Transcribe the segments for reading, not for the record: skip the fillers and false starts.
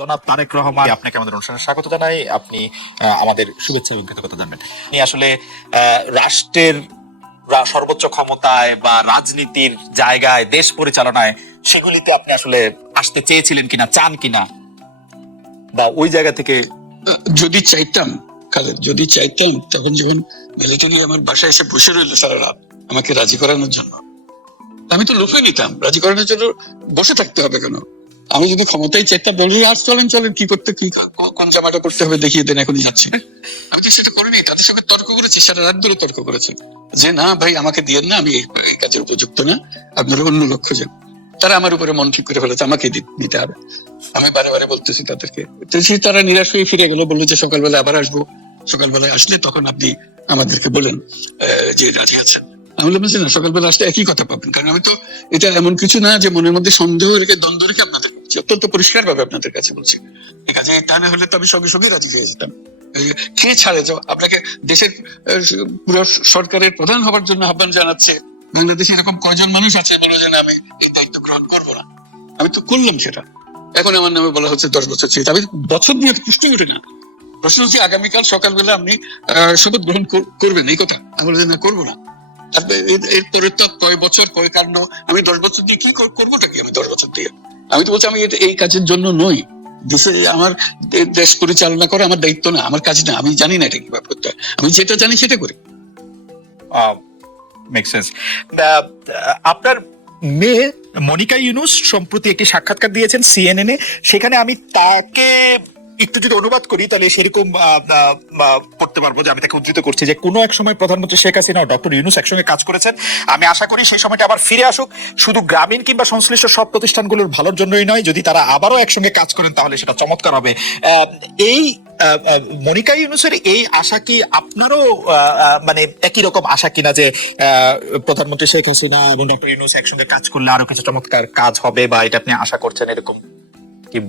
জনাব তারেক রহমান, আপনাকে আমাদের অনুষ্ঠানে স্বাগত জানাই। আপনি আমাদের শুভেচ্ছা এবং কৃতজ্ঞতা জানবেন। আপনি আসলে রাষ্ট্রের সর্বোচ্চ ক্ষমতায় বা রাজনীতির জায়গায়, দেশ পরিচালনায়, সেগুলিতে আপনি আসলে আসতে চেয়েছিলেন কিনা, চান কিনা, বা ওই জায়গা থেকে? যদি চাইতাম খালেদ, যদি চাইতাম, তখন যখন মিলিটারি আমার বাসায় এসে বসে রইল সারা রাত আমাকে রাজি করানোর জন্য, আমি তো লুফে নিতাম। রাজি করানোর জন্য বসে থাকতে হবে কেন? আমি যদি ক্ষমতায় চাইতাম, বলি আজ চলেন চলেন, কি করতে, কি কোন জামাটা করতে হবে দেখিয়ে দেন, এখনই যাচ্ছে। আমি তো সেটা করিনি। তাদের সঙ্গে তর্ক করেছি, সারা রাত ধরে তর্ক করেছি যে না ভাই, আমাকে দিয়েন না, আমি এই কাজের উপযুক্ত না, আপনারা অন্য লক্ষ্য যান। তারা আমার উপরে মন ঠিক করে ফেলেছে আমাকে দিতে হবে। আমি বারে বারে বলতেছি তাদেরকে, তারা নিরাশ হয়ে ফিরে গেল, বললো যে সকালবেলা আবার আসবো, সকালবেলায় আসলে তখন আপনি আমাদেরকে বলেন যে রাজি আছেন। আমি বললাম না, সকালবেলা আসলে একই কথা পাবেন, কারণ আমি তো এটা এমন কিছু না যে মনের মধ্যে সন্দেহ রেখে, দ্বন্দ্ব রেখে আপনাদের বলছি, অত্যন্ত পরিষ্কার ভাবে আপনাদের কাছে বলছি। ঠিক আছে, তা না হলে তো আমি সঙ্গে সঙ্গে রাজি হয়ে যেতাম। কে ছাড়ে যাও আপনাকে? দেশের পুরো সরকারের প্রধান হবার জন্য আহ্বান জানাচ্ছে বাংলাদেশে এরকম কয়জন মানুষ আছে বলো যে আমি এই দায়িত্ব গ্রহণ করবো না? আমি তো করলাম সেটা। এখন আমার নামে বলা হচ্ছে 10 বছর ছিল। আমি বছর দিয়ে প্রশ্ন উঠে না। প্রশ্ন হচ্ছে আগামীকাল সকালবেলা আপনি শপথ গ্রহণ করবেন, এই কথা। আমি বলছি না, করবো না। এরপরে তো কয় বছর, কয় কাণ্ড। আমি 10 বছর দিয়ে কি করবোটা কি? আমি 10 বছর দিয়ে, আমি তো বলছি আমি এই কাজের জন্য নই। দেশে আমার দেশ পরিচালনা করা আমার দায়িত্ব না, আমার কাজ না। আমি জানি না এটা কিভাবে করতে হয়, আমি যেটা জানি সেটা করি। Make sense. আপনার মেয়ে মনিকা ইউনুস সম্প্রতি একটি সাক্ষাৎকার দিয়েছেন CNN-এ। সেখানে আমি তাকে একটু যদি অনুবাদ করি তাহলে সেরকম পড়তে পারবো, যে আমি তাকে উদ্ধৃত করছি যে কোনো এক সময় প্রধানমন্ত্রী শেখ হাসিনা ও ডক্টর ইউনুস একসঙ্গে কাজ করেছেন। আমি আশা করি সেই সময়টা আবার ফিরে আসুক, শুধু গ্রামীণ কিংবা সংশ্লিষ্ট সব প্রতিষ্ঠানগুলোর ভালোর জন্যই নয়। যদি তারা আবারও একসঙ্গে কাজ করেন তাহলে সেটা চমৎকার হবে। এই মনিকা ইউনুসের এই আশা কি আপনারও মানে একই রকম আশা কিনা, যে প্রধানমন্ত্রী শেখ হাসিনা এবং ডক্টর ইউনুস একসঙ্গে কাজ করলে আরো কিছু চমৎকার কাজ হবে, বা এটা আপনি আশা করছেন এরকম কি?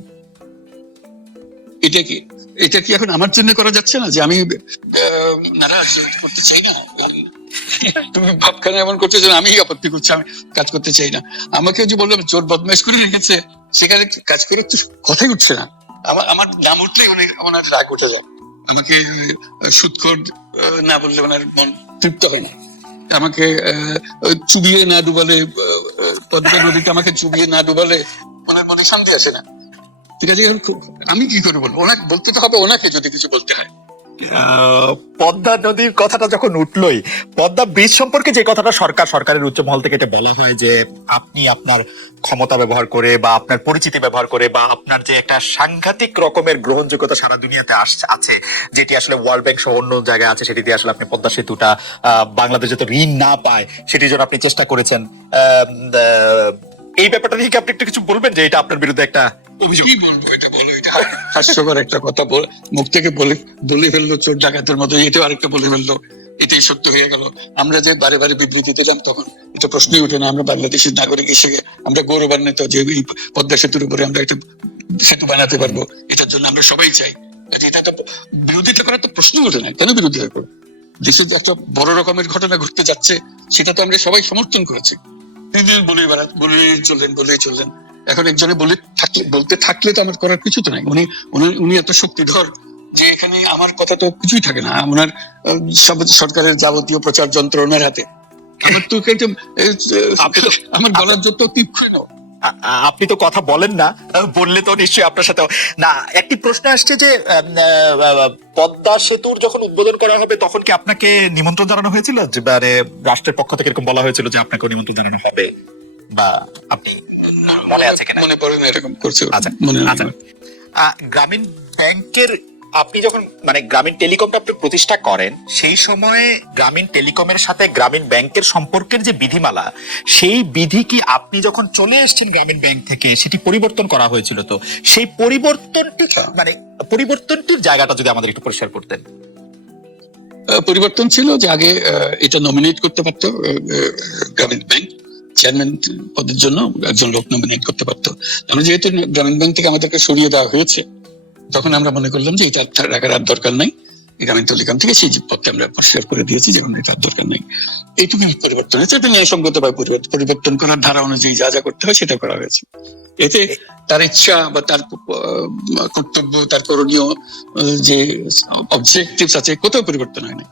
এটা কি এখন আমার জন্য করা যাচ্ছে না যে আমি নারাজ করতে চাই না? তুমি ভাবখানে এমন করছো যে আমি আপত্তি করছি, আমি কাজ করতে চাই না। আমাকে যে বললাম চোর বদমাইশ করে রেখেছে, সেখানে কাজ করে একটু কথাই উঠছে না। আমার নাম উঠলেই ওনার রাগ উঠে যায়। আমাকে সুৎখোর না বললে ওনার মন তৃপ্ত হয় না। আমাকে চুবিয়ে না ডুবালে, পদ্মা নদীকে আমাকে চুবিয়ে না ডুবালে ওনার মনে শান্তি আসে না। ঠিক আছে, আমি কি করে বলবো? ওনাকে বলতে তো হবে, ওনাকে যদি কিছু বলতে হয়। পদ্মা নদীর কথাটা যখন উঠলোই, পদ্মা ব্রিজ সম্পর্কে যে কথাটা সরকারের উচ্চ মহল থেকে এটা বলা হয় যে আপনি আপনার ক্ষমতা ব্যবহার করে বা আপনার পরিচিতি ব্যবহার করে বা আপনার যে একটা সাংঘাতিক রকমের গ্রহণযোগ্যতা সারা দুনিয়াতে আছে, যেটি আসলে ওয়ার্ল্ড ব্যাংক সহ অন্য জায়গায় আছে, সেটি দিয়ে আসলে আপনি পদ্মা সেতুটা বাংলাদেশ যাতে ঋণ না পায় সেটির জন্য আপনি চেষ্টা করেছেন। এই ব্যাপারটা থেকে আপনি একটু কিছু বলবেন, যে এটা আপনার বিরুদ্ধে একটা অভিযোগ? কি বলবো, এটা বলো, এটা হাস্যকর একটা কথা মুখ থেকে বলে ফেললো, চোর ডাকাতের মতো। এটাও আরেকটা বলে ফেললো, এটাই সত্য হয়ে গেল। আমরা যে বারে বারে বিবৃতি দিলাম তখন এটা প্রশ্নই ওঠে না। আমরা বাংলাদেশের নাগরিক হিসেবে আমরা গৌরবান্বিত যে এই পদ্মা সেতুর উপরে আমরা একটা সেতু বানাতে পারবো, এটার জন্য আমরা সবাই চাই। এটা একটা বিরোধিতা করার তো প্রশ্নই ওঠে না। কেন বিরোধিতা করবো? দেশে যে একটা বড় রকমের ঘটনা ঘটতে যাচ্ছে, সেটা তো আমরা সবাই সমর্থন করেছি। বলেই চললেন। এখন একজনে বলতে থাকলে তো আমার করার কিছু তো নাই। উনি এত শক্তিধর যে এখানে আমার কথা তো কিছুই থাকে না। ওনার সরকারের যাবতীয় প্রচার যন্ত্র ওনার হাতে। আমার তো আমার গলার যত তীক্ষ্ণ। আপনি তো কথা বলেন না, বললে তো নিশ্চয়ই আপনার সাথে না। একটি প্রশ্ন আসছে যে পদ্মা সেতুর যখন উদ্বোধন করা হবে তখন কি আপনাকে নিমন্ত্রণ জানানো হয়েছিল? যে মানে রাষ্ট্রের পক্ষ থেকে এরকম বলা হয়েছিল যে আপনাকে নিমন্ত্রণ জানানো হবে, বা আপনি মনে আছে কিনা? মনে পড়ে না এরকম করছে। আচ্ছা, গ্রামীণ ব্যাংকের আপনি যখন মানে গ্রামীণ টেলিকমটা আপনি প্রতিষ্ঠা করেন, সেই সময়ে গ্রামীণ টেলিকমের সাথে গ্রামীণ ব্যাংকের সম্পর্কের যে বিধিমালা, সেই বিধি কি আপনি যখন চলে এসেছেন গ্রামীণ ব্যাংক থেকে সেটি পরিবর্তন করা হয়েছিল? তো সেই পরিবর্তনটির জায়গাটা যদি আমাদের একটু পরিষ্কার করতেন। পরিবর্তন ছিল যে আগে এটা নমিনেট করতে পারতো গ্রামীণ ব্যাংক, চেয়ারম্যান পদের জন্য একজন লোক নমিনেট করতে পারতো। আমরা যেহেতু গ্রামীণ ব্যাংক থেকে আমাদেরকে সরিয়ে দেওয়া হয়েছে, তখন আমরা মনে করলাম যে এটা রাখার আর দরকার নাই। এটা আমি টেলিকম থেকে সেই পথকে আমরা পরিষ্কার করে দিয়েছি, যেমন এটার দরকার নেই। এইটুকু পরিবর্তন হয়েছে, এটা ন্যায়সঙ্গত ভাবে পরিবর্তন করার ধারা অনুযায়ী যা যা করতে হয় সেটা করা হয়েছে। এতে তার ইচ্ছা বা তার কর্তব্য, তার করণীয় যে অবজেক্টিভস আছে, কোথাও পরিবর্তন হয় না।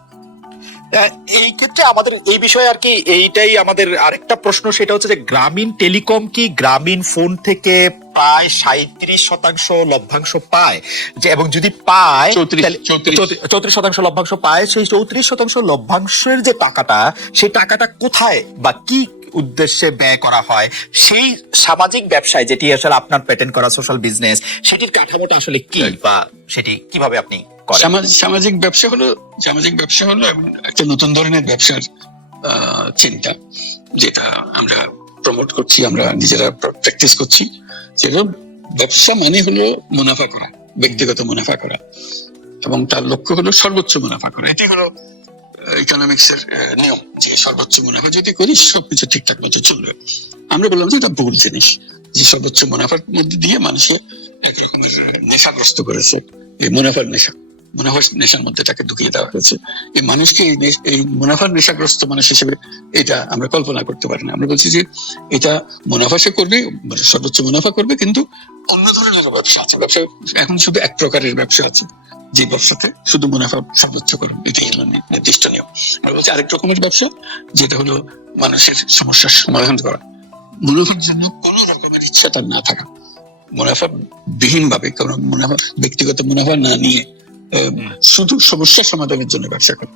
এই ক্ষেত্রে আমাদের এই বিষয়ে আর কি এইটাই আমাদের আরেকটা প্রশ্ন, সেটা হচ্ছে যে গ্রামীণ টেলিকম কি গ্রামীণ ফোন থেকে প্রায় 37% লভ্যাংশ পায়, যে এবং যদি পায় 34% লভ্যাংশ পায়, সেই 34% লভ্যাংশের যে টাকাটা, সেই টাকাটা কোথায় বা কি উদ্দেশ্যে ব্যয় করা হয়, সেই সামাজিক ব্যবসায় যেটি আসলে আপনার প্যাটেন্ট করা সোশ্যাল বিজনেস, সেটির কাঠামোটা আসলে কি বা সেটি কিভাবে আপনি করেন? সামাজিক ব্যবসা হলো একটা নতুন ধরনের ব্যবসার চিন্তা, যেটা আমরা প্রমোট করছি, আমরা নিজেরা প্র্যাকটিস করছি। সেটা ব্যবসা মানে হলো মুনাফা করা, ব্যক্তিগত মুনাফা করা, এবং তার লক্ষ্য হলো সর্বোচ্চ মুনাফা করা। এটাই হলো ইকোনমিক্স এর নিয়ম, যে সর্বোচ্চ মুনাফা যদি করি সবকিছু ঠিকঠাক মতো চলবে। আমরা বললাম যে এটা ভুল জিনিস, যে সর্বোচ্চ মুনাফার মধ্যে দিয়ে মানুষের এক রকমের নেশাগ্রস্ত করেছে, এই মুনাফার নেশার মধ্যে তাকে ঢুকিয়ে দেওয়া হয়েছে। এই মানুষকে এই মুনাফার নেশাগ্রস্ত মানুষ হিসেবে এটা আমরা কল্পনা করতে পারি না। আমরা বলছি যে এটা মুনাফা সে করবে, সর্বোচ্চ মুনাফা করবে, কিন্তু অন্য ধরনের ব্যবসা আছে। ব্যবসা এখন শুধু এক প্রকারের ব্যবসা আছে, যে ব্যবসাতে শুধু মুনাফা সর্বোচ্চ করবে, এটাই হলো নির্দিষ্ট নিয়ম। আমরা বলছি আরেক রকমের ব্যবসা, যেটা হলো মানুষের সমস্যার সমাধান করা, মুনাফার জন্য কোনো রকমের ইচ্ছা তার না থাকা, মুনাফা বিহীন ভাবে, কারণ মুনাফা ব্যক্তিগত মুনাফা না নিয়ে শুধু সমস্যা সমাধানের জন্য ব্যবসা করে।